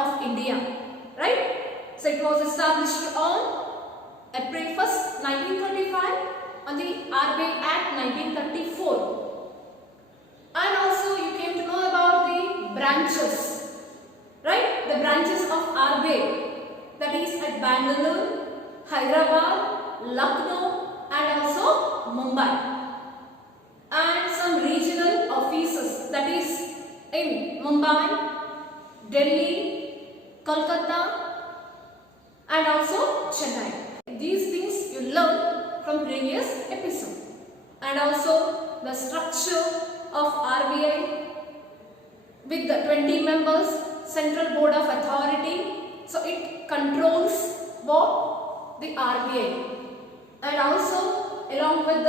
of India, right? So it was established on April 1st, 1935 on the RBI Act 1934. And also you came to know about the branches, right? The branches of RBI, that is at Bangalore, Hyderabad, Lucknow and also Mumbai. And some regional offices, that is in Mumbai, Delhi, Kolkata and also Chennai. These things you learned from previous episode. And also the structure of RBI with the 20 members, Central Board of Authority. So it controls what? The RBI. And also along with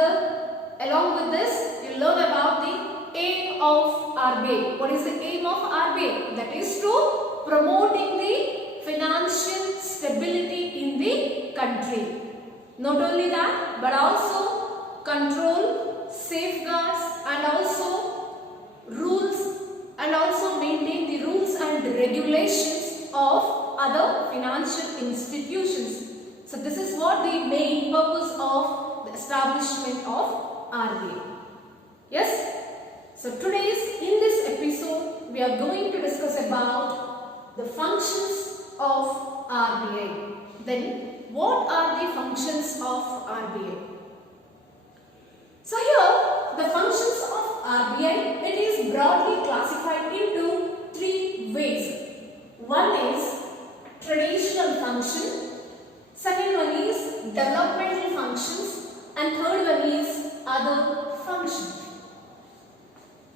this you learn about the aim of RBI. What is the aim of RBI? That is to promoting the financial stability in the country. Not only that, but also control, safeguards and also rules, and also maintain the rules and regulations of other financial institutions. So this is what the main purpose of the establishment of RBI. Yes? So in this episode we are going to discuss about the functions of RBI. Then what are the functions of RBI? So here the functions of RBI, it is broadly classified into three ways. One is traditional function, second one is developmental functions and third one is other functions.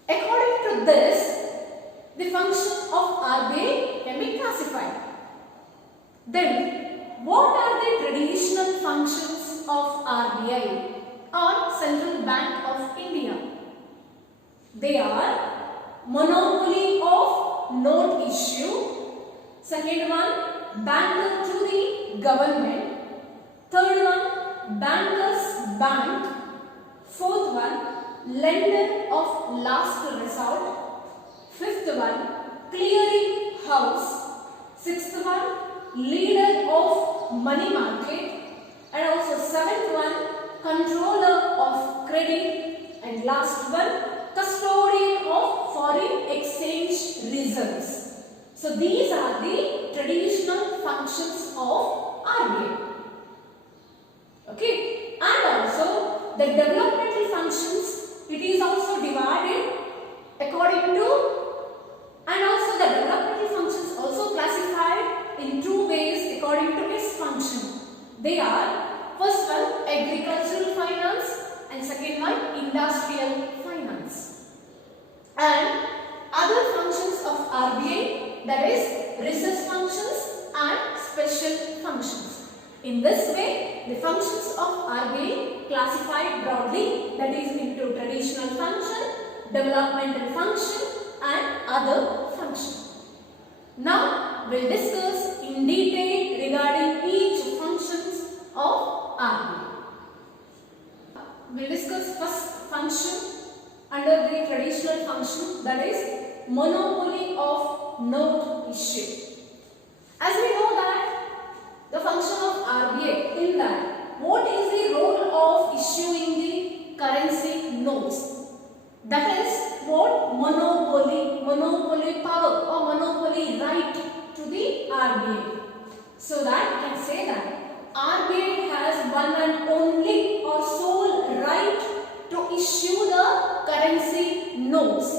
According to this, the functions of RBI can be classified. Then what are the traditional functions of RBI or Central Bank of India? They are monopoly of note issue, second one banker to the government, third one bankers bank, fourth one lender of last resort, fifth one clearing house, sixth one leader of money market, and also seventh one controller of credit, and last one custodian of foreign exchange reserves. So these are the traditional functions of RBI. Okay, and also the developmental functions, it is also divided according to, and also the developmental functions also classified in two ways according to its function. They are, first one agricultural finance and second one industrial finance. And other functions of RBI, that is research functions and special functions. In this way, the functions of RBI classified broadly, that is into traditional function, developmental function and other function. Now we will discuss in detail regarding each functions of RBI. We will discuss first function under the traditional function, that is monopoly of note issue. As we know that the function of RBI, in that what is the role of issuing the currency notes? That is what monopoly power or monopoly right to the RBI. So that we can say that RBI has one and only or sole right to issue the currency notes.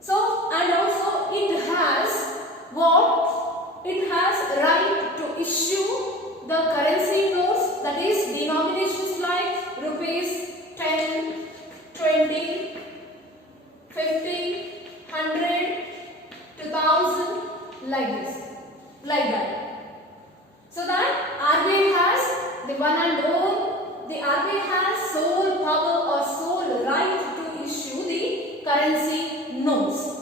So and also it has what? It has right to issue the currency notes, that is denominations like rupees 10, 20, 50, 100, 2000, like this, like that. So that RBI has the one and all, the RBI has sole power or sole right to issue the currency notes.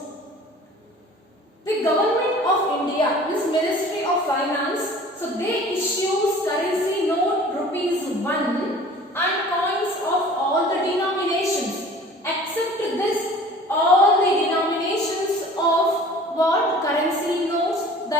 The government of India, this Ministry of Finance, so they issues currency note rupees 1 and coins of all the denominations. Except this, all the denominations of what? Currency notes,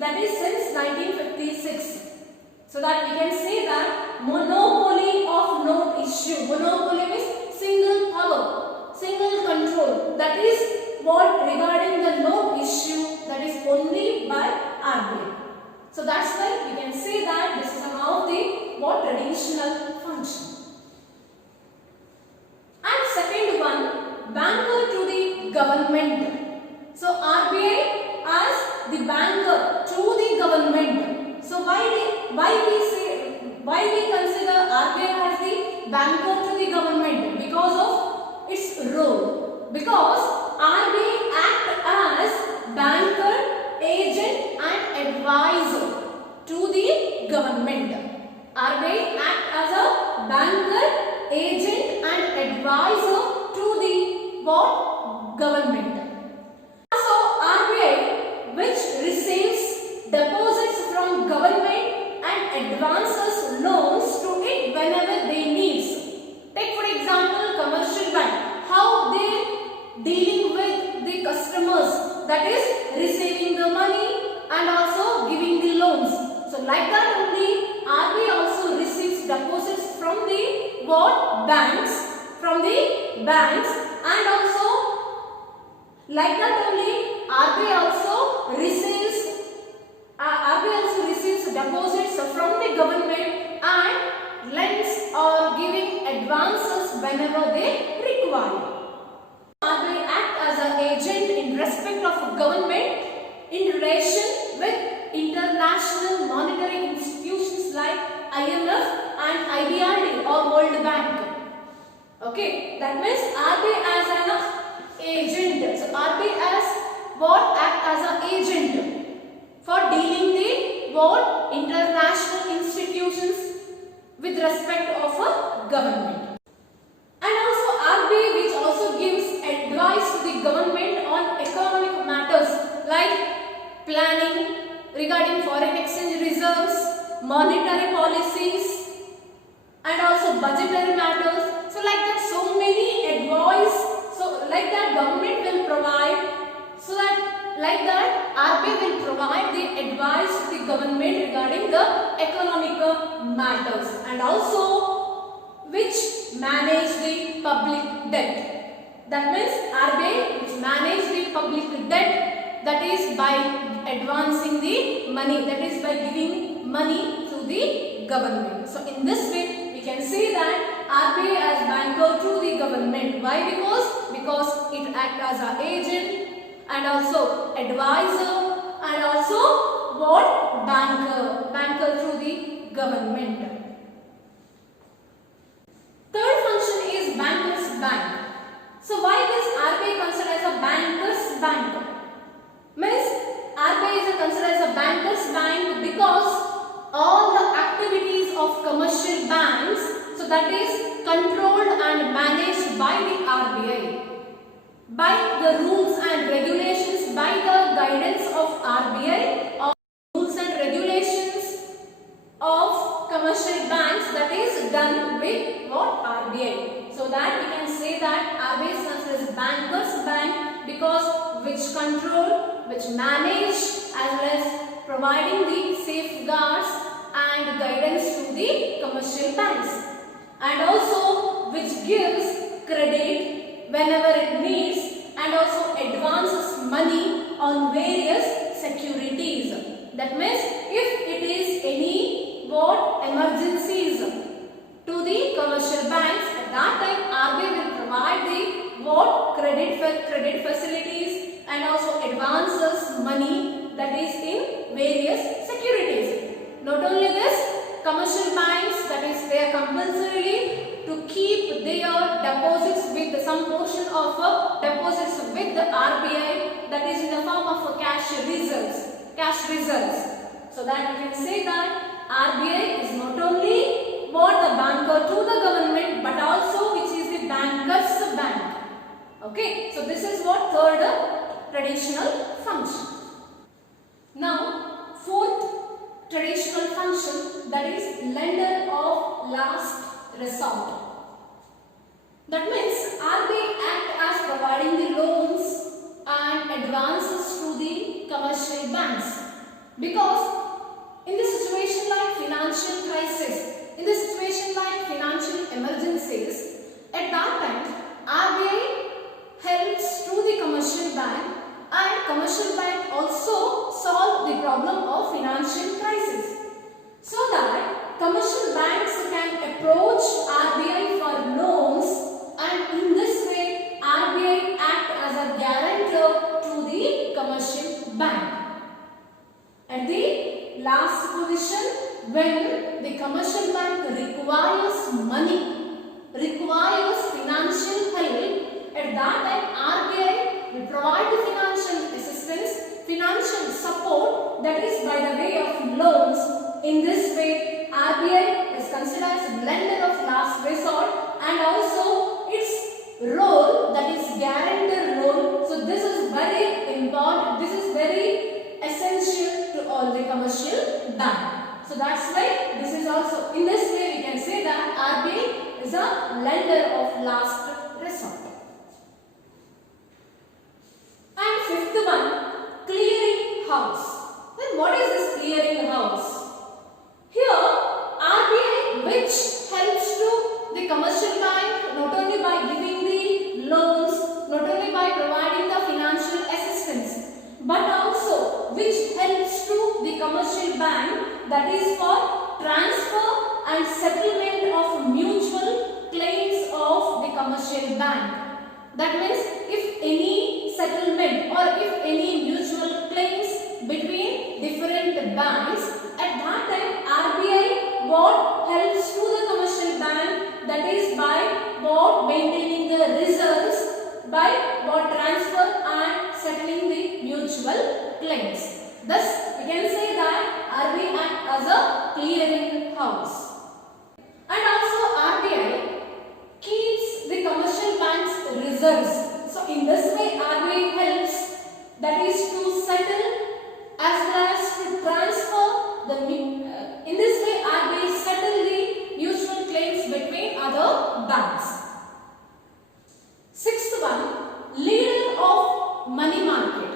that is since 1956. So that we can say that monopoly of note issue. Monopoly means single power, single control. That is what regarding the note issue, that is only by RBI. So that's why we can say that this is one of the what traditional function. And second one, banker to the government. So RBI as the banker to the government. So why we consider RBI as the banker to the government? Because of its role. Because RBI act as banker, agent and advisor to the government. RBI act as a banker, agent and advisor to the what? Government. So RBI which receives deposits from government and advances loans to it whenever they need. Take for example commercial bank, how they dealing with the customers, that is receiving the money and also giving the loans. So like that only RBI also receives deposits from the what? Banks, from the banks, and also like that only RBI also receives deposits from the government and lends or giving advances whenever they require. RBI act as an agent in respect of government in relation with international monetary institutions like IMF and IBRD or World Bank. Okay, that means RBI as an agent. So RBI as what? Act as an agent for dealing the what? International institutions with respect of a government. And also RBI which also gives advice to the government on economic matters like planning regarding foreign exchange reserves, monetary policies and also budgetary matters. So like that so many advice, so like that government will provide, so that like that RBI will provide the advice to the government regarding the economic matters and also which manage the public debt. That means RBI which manage the public debt, that is by advancing the money, that is by giving money to the government. So in this way we can say that RBI as banker to the government. Why? Because it acts as an agent and also advisor and also what? Banker to the government. Third function is banker's bank. So why is RBI considered as a banker's bank? Means RBI is considered as a banker's bank because all the activities of commercial banks, so that is controlled and managed by the RBI, by the rules and regulations, by the guidance of RBI, or rules and regulations of commercial banks, that is done with what? RBI. So that we can say that RBI is considered as banker's bank because which control, which manage as well as providing the safeguards and guidance to the commercial banks, and also which gives credit whenever it needs and also advances money on various securities. That means if it is any what? Emergencies to the commercial banks, at that time RBI will provide the what? Credit facilities and also advances money, that is in various securities. Not only this, commercial banks, that is they are compulsorily to keep their deposits with some portion of deposits with the RBI, that is in the form of cash reserves. So that we can say that RBI is not only what? The banker to the government, but also which is the banker's bank. Okay, so this is what? Third traditional function. Now fourth traditional function, that is lender of last resort. That means RBI act as providing the loans and advances to the commercial banks. Because in the situation like financial crisis, in the situation like financial emergencies, at that time RBI helps to the commercial bank, and commercial bank also solve the problem of financial crisis, so that commercial banks can approach RBI for loans, and in this way RBI act as a guarantor to the commercial bank. At the last position, when the commercial bank requires money, requires financial help, at that time RBI will provide the financial assistance, financial support, that is by the way of loans. In this way RBI is considered as lender of last resort, and also its role, that is guarantor role. So this is very important, this is very essential to all the commercial bank. So that's why this is also, in this way we can say that RBI is a lender of last resort. And fifth one, clearing house. Then what is this clearing house? Here RBI, which helps to the commercial bank not only by giving the loans, not only by providing the financial assistance, but also which helps to the commercial bank, that is for transfer and settlement of mutual claims of the commercial bank. That means if any settlement or if any mutual claims between different banks, at that time RBI what helps to the commercial bank, that is by what maintaining the reserves, by what transfer and settling the mutual claims. Thus we can say that RBI acts as a clearing house. And also RBI keeps the commercial bank's reserves. So in this way RBI helps, that is to settle as well as to transfer the, in this way RBI settle the mutual claims between other banks. Sixth one, leader of money market.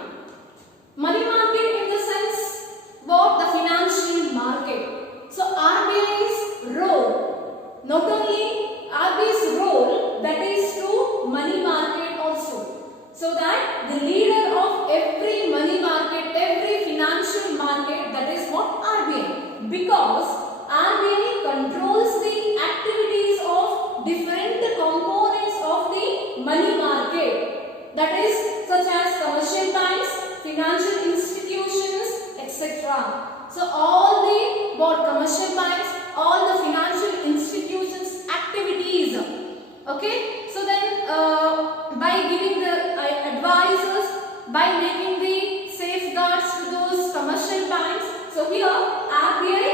Money market in the sense what? The financial market. So RBI's role, not only RBI's role, that is to money market also. So that the leader of every money market, every financial market, that is what? RBI. Because RBI controls the activities of different components of the money market, that is such as commercial banks, financial institutions, etc. So all the what? Commercial banks, all the financial institutions activities. Okay. So then by giving the advices, by making the safeguards to those commercial banks, so here RBI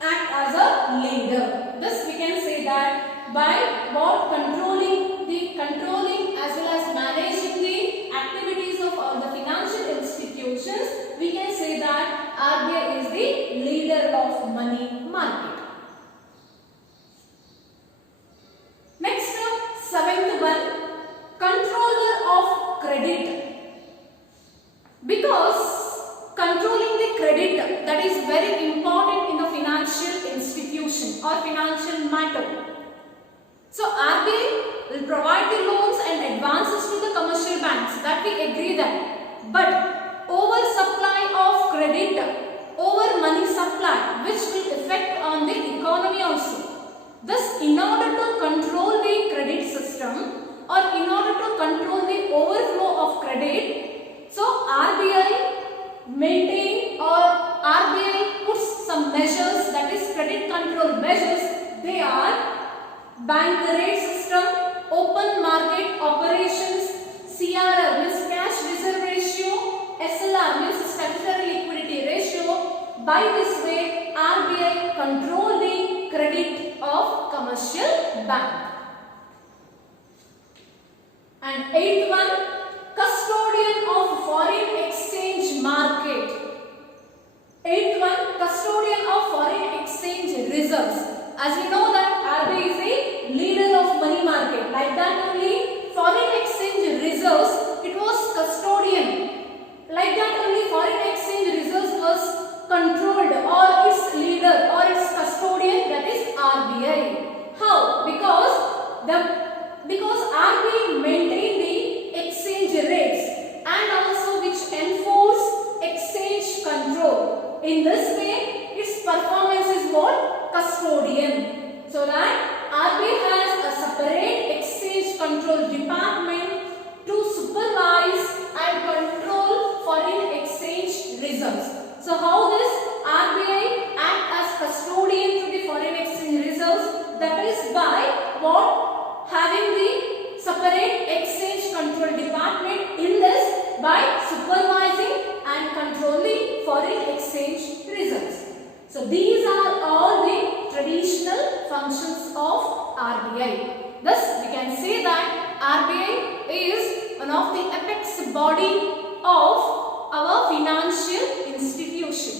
act as a leader. Thus we can say that by what? Controlling as well as managing the activities of all the financial institutions, we can say that RBI is the leader of money market. Next, seventh one, controller of credit. Because controlling the credit, that is very important in the financial institution or financial matter. So RBI will provide the loans and advances to the commercial banks, that we agree that. But oversupply of credit, over money supply, which will affect on the economy also. Thus, in order to control the credit system or in order to control the overflow of credit, so RBI maintain or RBI puts some measures, that is credit control measures. They are bank rate system, open market operations, CRR means cash reserve ratio, SLR means statutory liquidity ratio. By this way RBI control the credit of commercial bank. And eighth one, custodian of foreign exchange market. Eighth one, custodian of foreign exchange reserves. As we know that RBI is a leader of money market, like that only foreign exchange reserves, it was custodian. Like that only So how this RBI act as custodian to the foreign exchange reserves? That is by what? Having the separate exchange control department in this by supervising and controlling foreign exchange reserves. So these are all the traditional functions of RBI. Thus we can say that RBI is one of the apex body of our financial institution,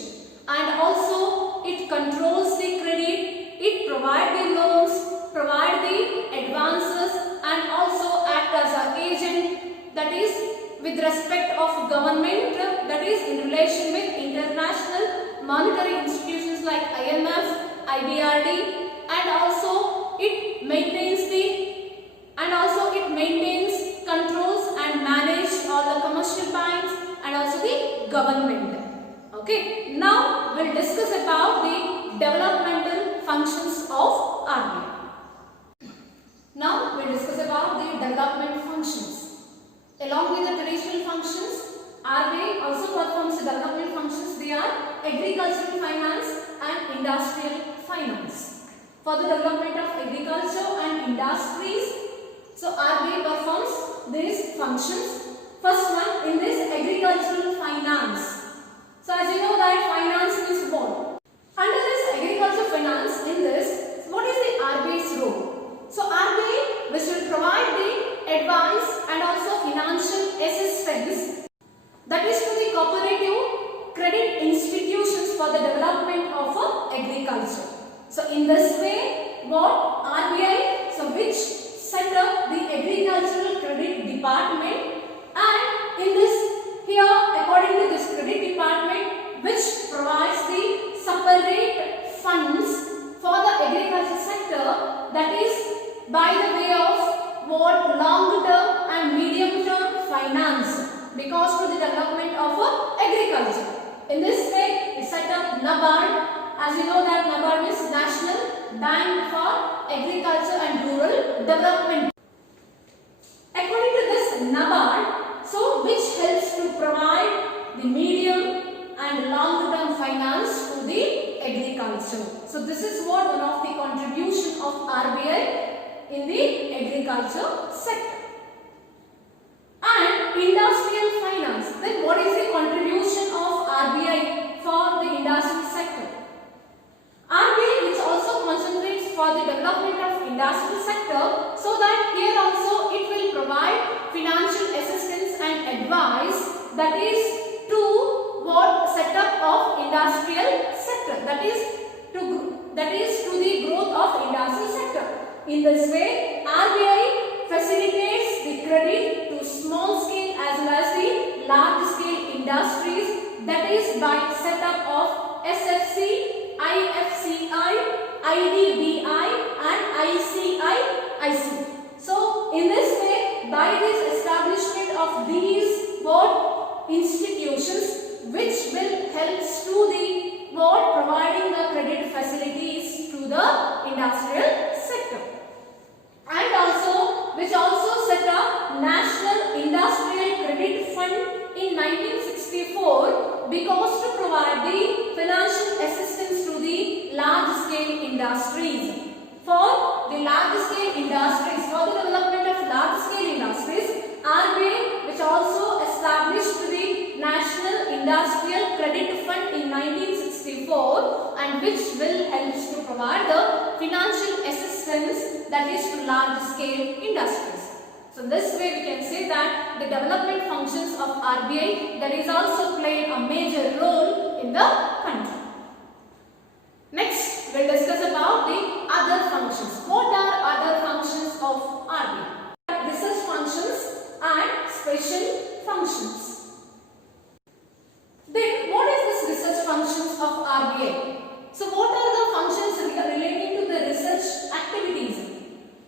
and also it controls the credit, it provides the loans, provide the advances, and also act as an agent, that is with respect of government, that is in relation with international monetary institutions like IMF, IBRD, and also it maintains controls and manage all the commercial banks and also the government. Okay, now we'll discuss about the developmental functions of RBI. Now we'll discuss about the development functions. Along with the traditional functions, RBI also performs the development functions. They are agricultural finance and industrial finance. For the development of agriculture and industries, so RBI performs these functions. First one, in this agricultural finance. So as you know that finance means what? Under this agricultural finance, in this, what is the RBI's role? So RBI, which will provide the advice and also financial assistance, that is to the cooperative credit institutions for the development of agriculture. So in this way, what RBI, so which set up the agricultural credit department, and in this here according to this credit department which provides the separate funds for the agriculture sector, that is by the way of what long term and medium term finance, because to the development of agriculture. In this way it set up NABARD. As you know that NABARD is National Bank for Agriculture and Rural Development. According to this NABARD, so which helps to provide the medium and long term finance to the agriculture. So this is what one of the contribution of RBI in the agriculture sector. And industrial finance, then what is the contribution of RBI for the industrial sector? RBI which also concentrates for the development of industrial sector, so that here also it will provide financial assistance and advice, that is to what setup of industrial sector, that is to the growth of industrial sector. In this way, RBI facilitates the credit to small scale as well as the large scale industries, that is by setup of SFC, IFCI, IDBI and ICIIC. So in this way, by this establishment of these what institutions, which will help to the what providing the credit facilities to the industrial sector, and also which also set up National Industrial Credit Fund in 1964, because to provide the financial assistance to the large scale industries. For the large scale industries, for the development of large scale industries, RBI which also established the National Industrial Credit Fund in 1964, and which will help to provide the financial assistance, that is to large scale industries. So this way we can say that the development functions of RBI, that is also playing a major role in the country. Next, we'll discuss about the other functions. What are other functions of RBI? Research functions and special functions. Then what is this research functions of RBI? So what are the functions relating to the research activities?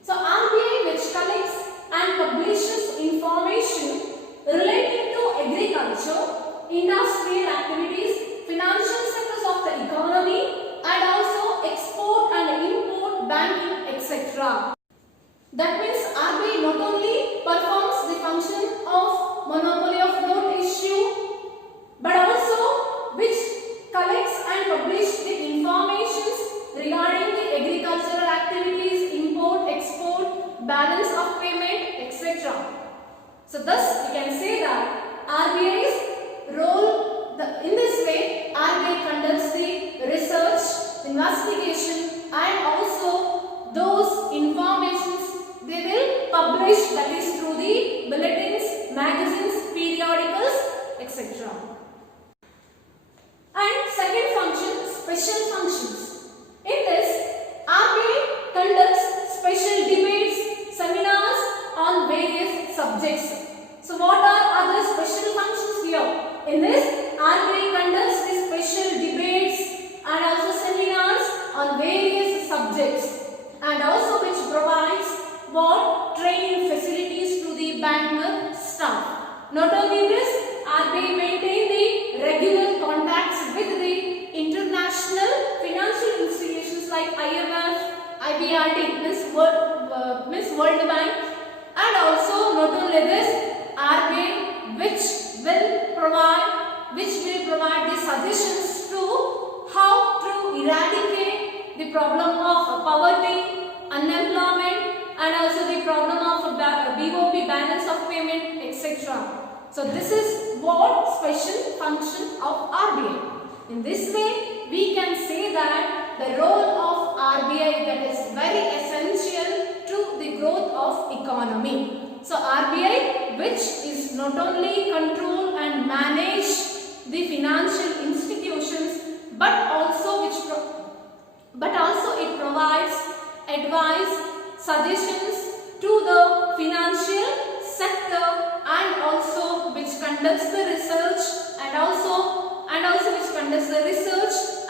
So RBI which collects and publishes information relating to agriculture, industrial activities, financial investigation, and also those informations they will publish, that is through the bulletins, magazines, periodicals, etc. And second function, special functions. In this, RBI conducts special debates, seminars on various subjects. So what are other special functions here? In this, RBI conducts the special debates and also seminars on various subjects, and also which provides what training facilities to the bank staff. Not only this, RBI maintain the regular contacts with the international financial institutions like IMF, IBRD, means World Bank, and also not only this, RBI which will provide the suggestions to how to eradicate the problem of poverty, unemployment, and also the problem of BOP, balance of payment, etc. So this is what special function of RBI. In this way, we can say that the role of RBI that is very essential to the growth of economy. So RBI, which is not only control and manage the financial institutions, but also it provides advice, suggestions to the financial sector, and also which conducts the research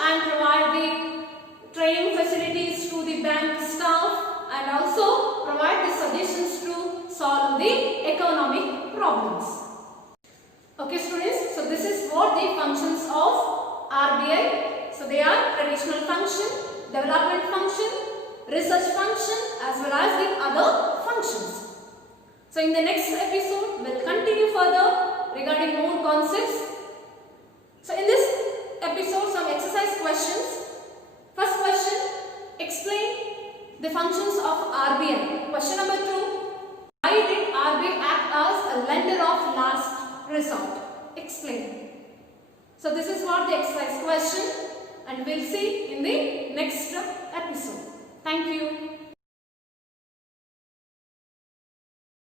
and provide the training facilities to the bank staff, and also provide the suggestions to solve the economic problems. Okay students, so this is what the functions of RBI. So they are traditional function, development function, research function, as well as the other functions. So in the next episode, we'll continue further regarding more concepts. So in this episode, some exercise questions. First question, explain the functions of RBI. Question number 2, why did RBI act as a lender of last resort? Explain. So this is what the exercise question, and we'll see in the next episode. Thank you.